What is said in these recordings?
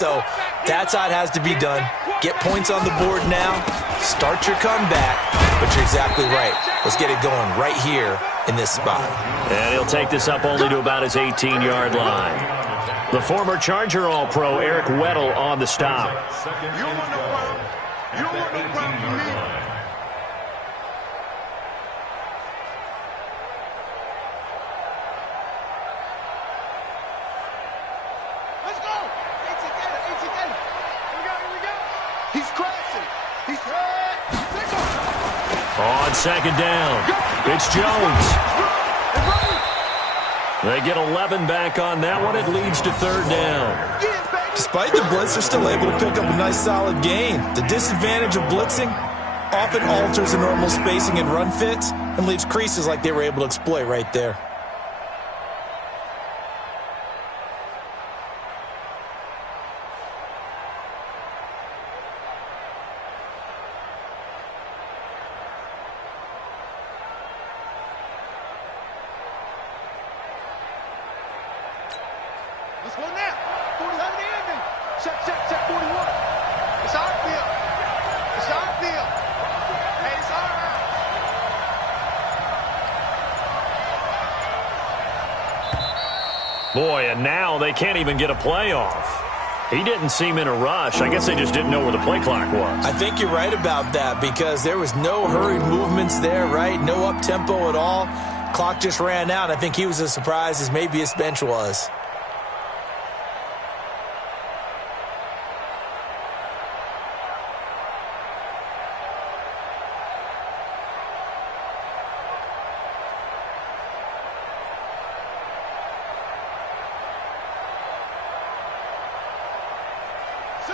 So that's how it has to be done. Get points on the board now. Start your comeback. But you're exactly right. Let's get it going right here in this spot. And he'll take this up only to about his 18-yard line. The former Charger All-Pro Eric Weddle on the stop. You don't want no problem. You don't want no problem from me. Let's go. Here we go. He's crashing. He's on second down. It's Jones. They get 11 back on that one. It leads to third down. Despite the blitz, they're still able to pick up a nice solid gain. The disadvantage of blitzing often alters the normal spacing and run fits and leaves creases like they were able to exploit right there. Let's go now. 40 on the ending. Check 41. It's our field. It's our field. Hey, it's all right. Boy, and now they can't even get a play off. He didn't seem in a rush. I guess they just didn't know where the play clock was. I think you're right about that because there was no hurried movements there, right? No up-tempo at all. Clock just ran out. I think he was as surprised as maybe his bench was.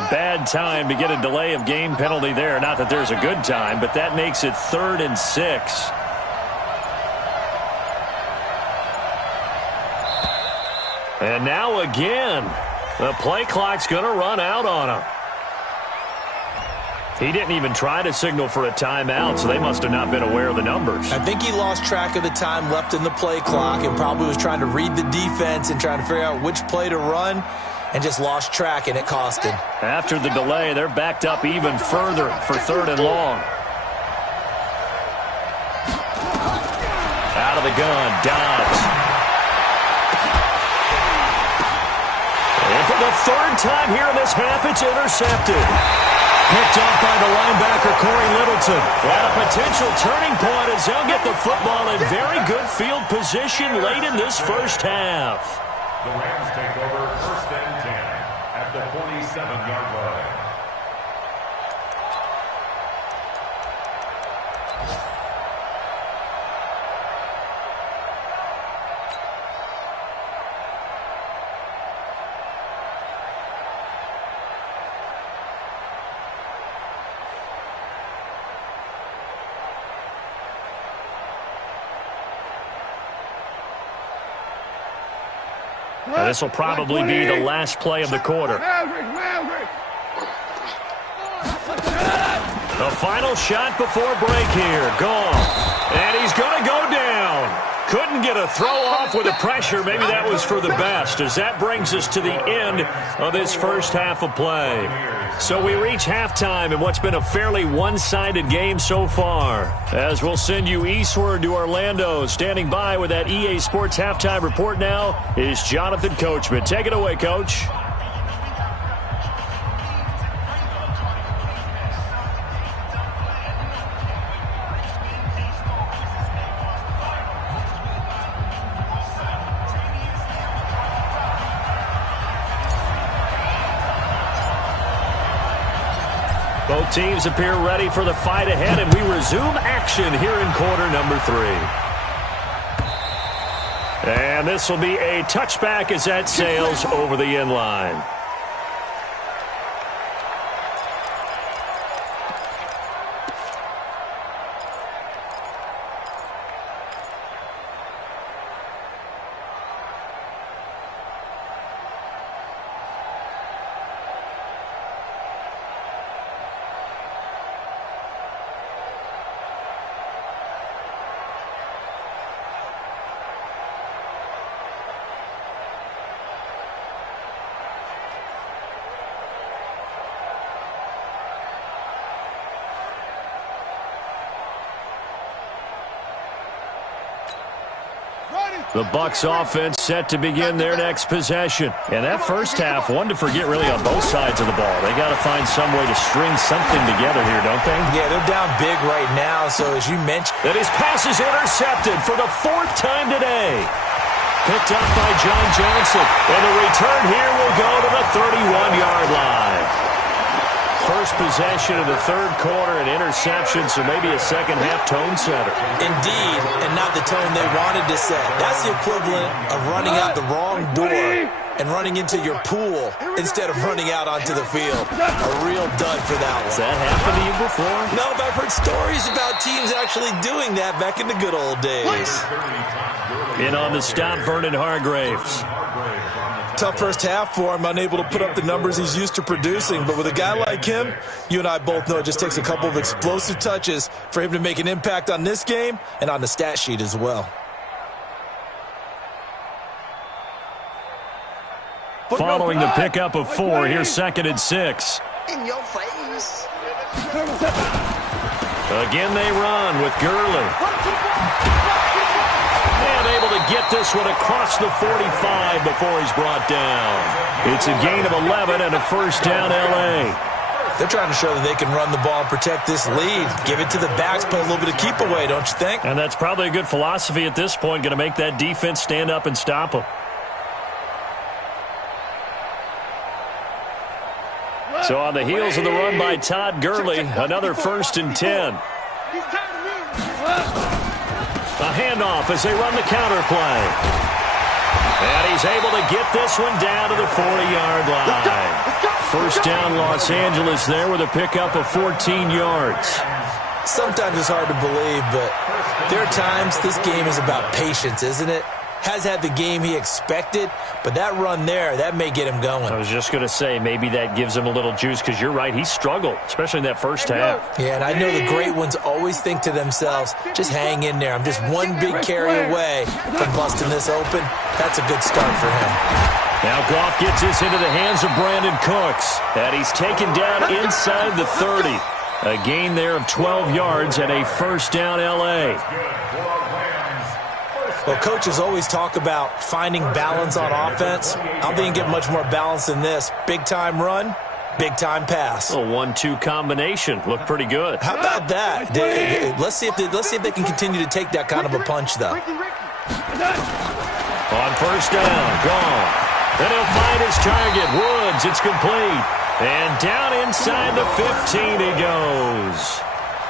Bad time to get a delay of game penalty there. Not that there's a good time, but that makes it 3rd and 6. And now again, the play clock's going to run out on him. He didn't even try to signal for a timeout, so they must have not been aware of the numbers. I think he lost track of the time left in the play clock and probably was trying to read the defense and trying to figure out which play to run. And just lost track, and it cost him. After the delay, they're backed up even further for 3rd and long. Out of the gun, Dobbs. And for the 3rd time here in this half, it's intercepted. Picked up by the linebacker, Corey Littleton. And a potential turning point as they'll get the football in very good field position late in this first half. The Rams take over 1st and 10 at the 47-yard line. This will probably be the last play of the quarter. The final shot before break here. Goff. And he's going to go down. Couldn't get a throw off with the pressure. Maybe that was for the best, as that brings us to the end of this first half of play. So we reach halftime in what's been a fairly one-sided game so far. As we'll send you eastward to Orlando. Standing by with that EA Sports halftime report now is Jonathan Coachman. Take it away, Coach. Both teams appear ready for the fight ahead, and we resume action here in quarter number 3. And this will be a touchback as that sails over the end line. The Bucs offense set to begin their next possession. And that first half, one to forget really on both sides of the ball. They got to find some way to string something together here, don't they? Yeah, they're down big right now, so as you mentioned. And his pass is intercepted for the 4th time today. Picked up by John Johnson. And the return here will go to the 31-yard line. First possession of the third quarter, an interception, so maybe a second-half tone setter. Indeed, and not the tone they wanted to set. That's the equivalent of running out the wrong door and running into your pool instead of running out onto the field. A real dud for that one. Has that happened to you before? No, but I've heard stories about teams actually doing that back in the good old days. In on the stop, Vernon Hargraves. Tough first half for him, unable to put up the numbers he's used to producing. But with a guy like him, you and I both know it just takes a couple of explosive touches for him to make an impact on this game and on the stat sheet as well. Following the pickup of 4, here's 2nd and 6. In your face. Again they run with Gurley. And able to get this one across the 45 before he's brought down. It's a gain of 11 and a first down L.A. They're trying to show that they can run the ball and protect this lead. Give it to the backs, play a little bit of keep away, don't you think? And that's probably a good philosophy at this point, going to make that defense stand up and stop them. So on the heels of the run by Todd Gurley, another 1st and 10. A handoff as they run the counter play. And he's able to get this one down to the 40-yard line. First down Los Angeles there with a pickup of 14 yards. Sometimes it's hard to believe, but there are times this game is about patience, isn't it? Has had the game he expected, but that run there, that may get him going. I was just going to say, maybe that gives him a little juice, because you're right, he struggled, especially in that first half. Yeah, and I know the great ones always think to themselves, just hang in there. I'm just one big carry away from busting this open. That's a good start for him. Now Goff gets this into the hands of Brandon Cooks, and he's taken down inside the 30. A gain there of 12 yards and a first down L.A. Well, coaches always talk about finding balance on offense. I don't think you get much more balance than this. Big-time run, big-time pass. A 1-2 combination. Looked pretty good. How about that? Let's see if they can continue to take that kind of a punch, though. On first down, gone. Then he'll find his target. Woods, it's complete. And down inside the 15 he goes.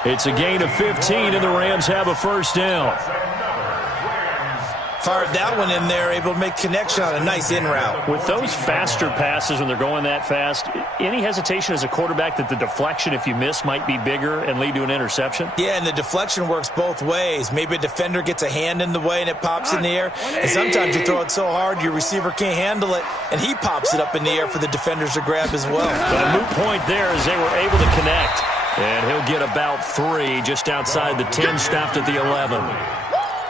It's a gain of 15, and the Rams have a first down. Fired that one in there, able to make connection on a nice in route. With those faster passes when they're going that fast, any hesitation as a quarterback that the deflection, if you miss, might be bigger and lead to an interception? Yeah, and the deflection works both ways. Maybe a defender gets a hand in the way and it pops in the air. And sometimes you throw it so hard your receiver can't handle it, and he pops it up in the air for the defenders to grab as well. But a moot point there as they were able to connect. And he'll get about 3 just outside the 10, stopped at the 11.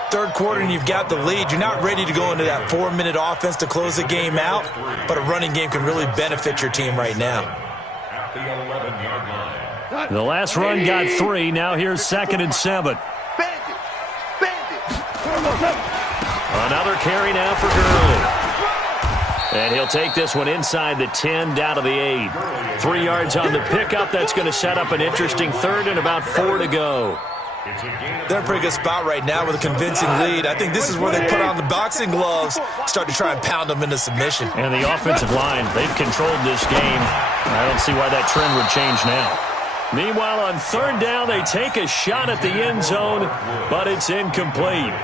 Third quarter and you've got the lead. You're not ready to go into that 4-minute offense to close the game out, but a running game can really benefit your team right now. At the 11-yard line. The last run got 3. Now here's 2nd and 7. Another carry now for Gurley. And he'll take this one inside the 10, down to the 8. 3 yards on the pickup. That's going to set up an interesting third and about 4 to go. They're in a pretty good spot right now with a convincing lead. I think this is where they put on the boxing gloves, start to try and pound them into submission. And the offensive line, they've controlled this game. I don't see why that trend would change now. Meanwhile, on third down, they take a shot at the end zone, but it's incomplete.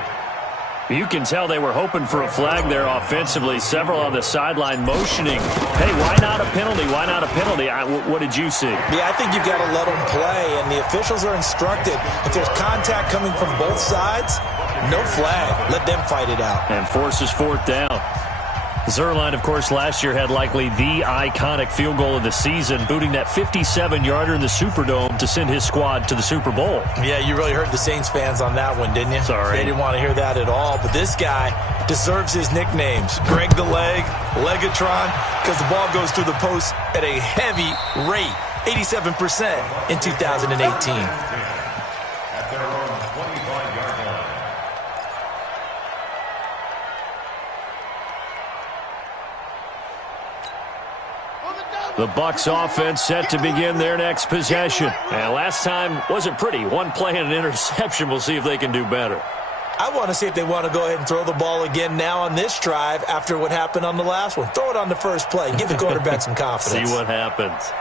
You can tell they were hoping for a flag there offensively. Several on the sideline motioning. Hey, why not a penalty? Why not a penalty? What did you see? Yeah, I think you've got to let them play, and the officials are instructed. If there's contact coming from both sides, no flag. Let them fight it out. And forces 4th down. Zerline, of course, last year had likely the iconic field goal of the season, booting that 57-yarder in the Superdome to send his squad to the Super Bowl. Yeah, you really hurt the Saints fans on that one, didn't you? Sorry. They didn't want to hear that at all. But this guy deserves his nicknames. Greg the Leg, Legatron, because the ball goes through the post at a heavy rate, 87% in 2018. At their own 25-yard line. The Bucs offense set to begin their next possession. And last time wasn't pretty. One play and an interception. We'll see if they can do better. I want to see if they want to go ahead and throw the ball again now on this drive after what happened on the last one. Throw it on the first play. Give the quarterback some confidence. See what happens.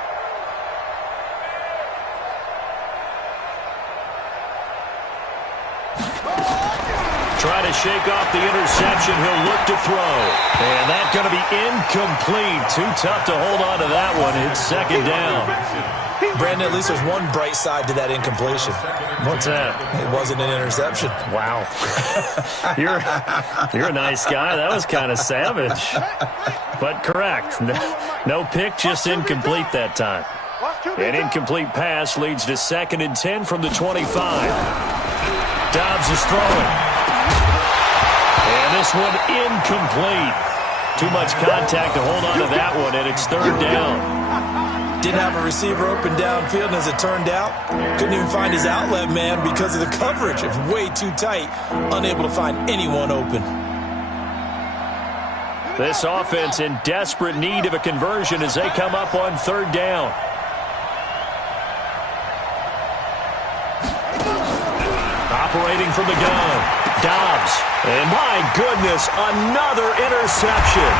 Trying to shake off the interception. He'll look to throw. And that's going to be incomplete. Too tough to hold on to that one. It's second down. Brandon, at least there's one bright side to that incompletion. What's that? It wasn't an interception. Wow. You're a nice guy. That was kind of savage. But correct. No pick, just incomplete that time. An incomplete pass leads to 2nd and 10 from the 25. Dobbs is throwing. And this one incomplete. Too much contact to hold on to that one, and it's 3rd down. Didn't have a receiver open downfield, and as it turned out, couldn't even find his outlet man because of the coverage. It's way too tight, unable to find anyone open. This offense in desperate need of a conversion as they come up on 3rd down. Operating from the gun, Dobbs. And my goodness, another interception.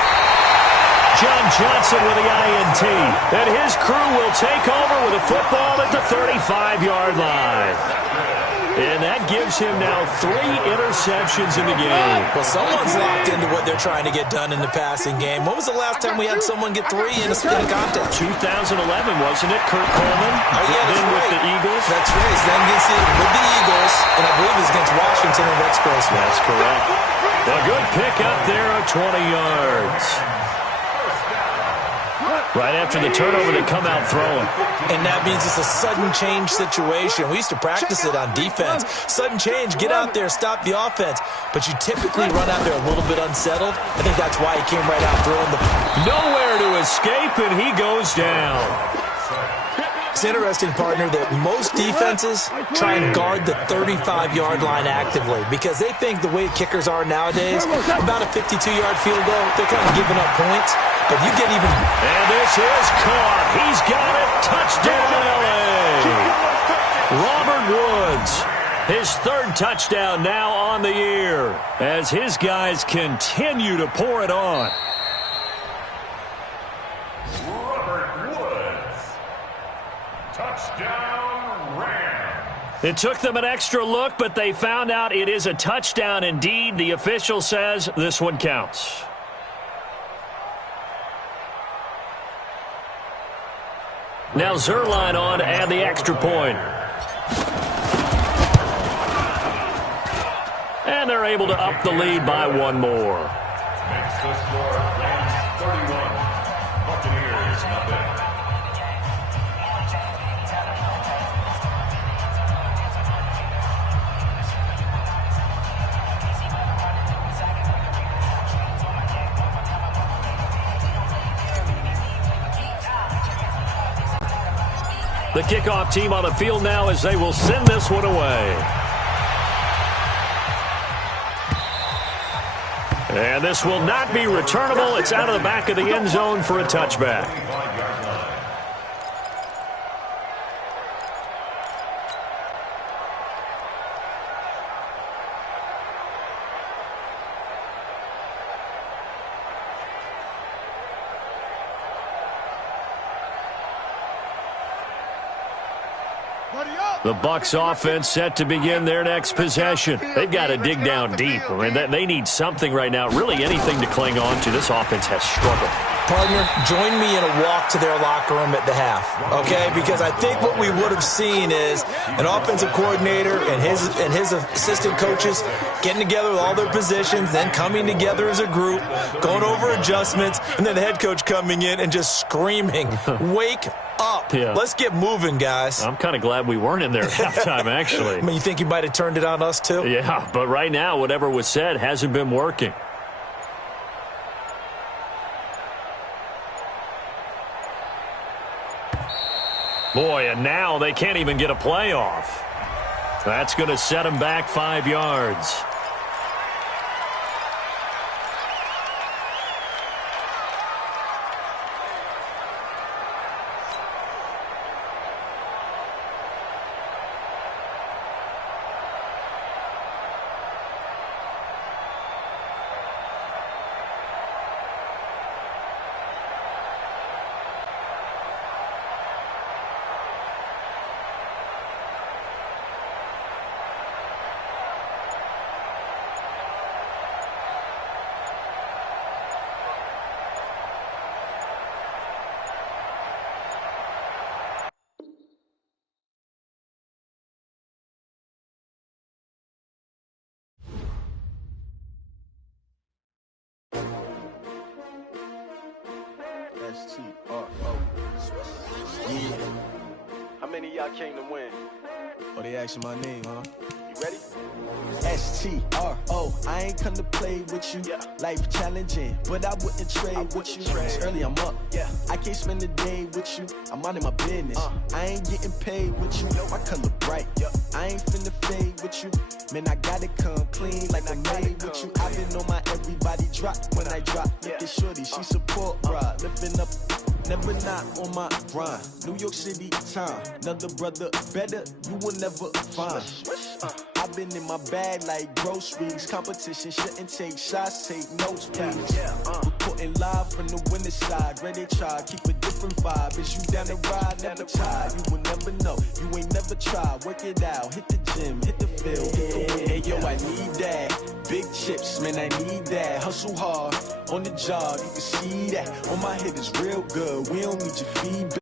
John Johnson with the INT. And his crew will take over with a football at the 35-yard line. And that gives him now 3 interceptions in the game. Well, someone's locked into what they're trying to get done in the passing game. When was the last time we had someone get 3 in a contest? 2011, wasn't it? Kurt Coleman. Oh, yeah, that's then right. With the Eagles. That's right. Then against with the Eagles, and I believe it was against Washington and Rex Grossman. That's correct. A good pick up there of 20 yards. Right after the turnover, they come out throwing. And that means it's a sudden change situation. We used to practice it on defense. Sudden change, get out there, stop the offense. But you typically run out there a little bit unsettled. I think that's why he came right out throwing the... Nowhere to escape, and he goes down. It's interesting, partner, that most defenses try and guard the 35-yard line actively because they think the way kickers are nowadays, about a 52-yard field goal, they're kind of giving up points. But you get even... And this is caught. He's got it. Touchdown, L.A. Robert Woods, his 3rd touchdown now on the year as his guys continue to pour it on. Robert Woods. Touchdown, Rams. It took them an extra look, but they found out it is a touchdown indeed. The official says this one counts. Now Zerline on to add the extra point. And they're able to up the lead by 1 more. Makes the score Rams 31, Buccaneers nothing. The kickoff team on the field now as they will send this one away. And this will not be returnable. It's out of the back of the end zone for a touchback. The Bucs offense set to begin their next possession. They've got to dig down deep. I mean, they need something right now, really anything to cling on to. This offense has struggled. Partner, join me in a walk to their locker room at the half, okay? Because I think what we would have seen is an offensive coordinator and his assistant coaches getting together with all their positions, then coming together as a group, going over adjustments, and then the head coach coming in and just screaming, wake up. Yeah. Let's get moving, guys. I'm kind of glad we weren't in there at halftime, actually. I mean, you think you might have turned it on us, too? Yeah, but right now, whatever was said hasn't been working. Boy, and now they can't even get a playoff. That's going to set them back 5 yards. Hey, y'all came to win. Oh, they asking my name, huh? You ready? STRO, I ain't come to play with you. Yeah. Life challenging, but I wouldn't trade with you. It's early, I'm up. Yeah. I can't spend the day with you. I'm out of my business. I ain't getting paid with you. My color bright. I ain't finna fade with you. Man, I gotta come clean like I'm made with you. I've been on my everybody drop when I drop. Look at shorty, she support ride. Lifting up, never not on my grind. New York City time, another brother better, you will never find. I've been in my bag like groceries. Competition shouldn't take shots, take notes, please. Reporting live from the winning side. Ready to try, keep a different vibe. Is you down the ride, never tired. You will never know, you ain't never tried. Work it out, hit the gym, hit the field, hit the win. Hey yo, I need that. Big chips, man, I need that. Hustle hard, on the job, you can see that. On my head is real good, we don't need your feedback.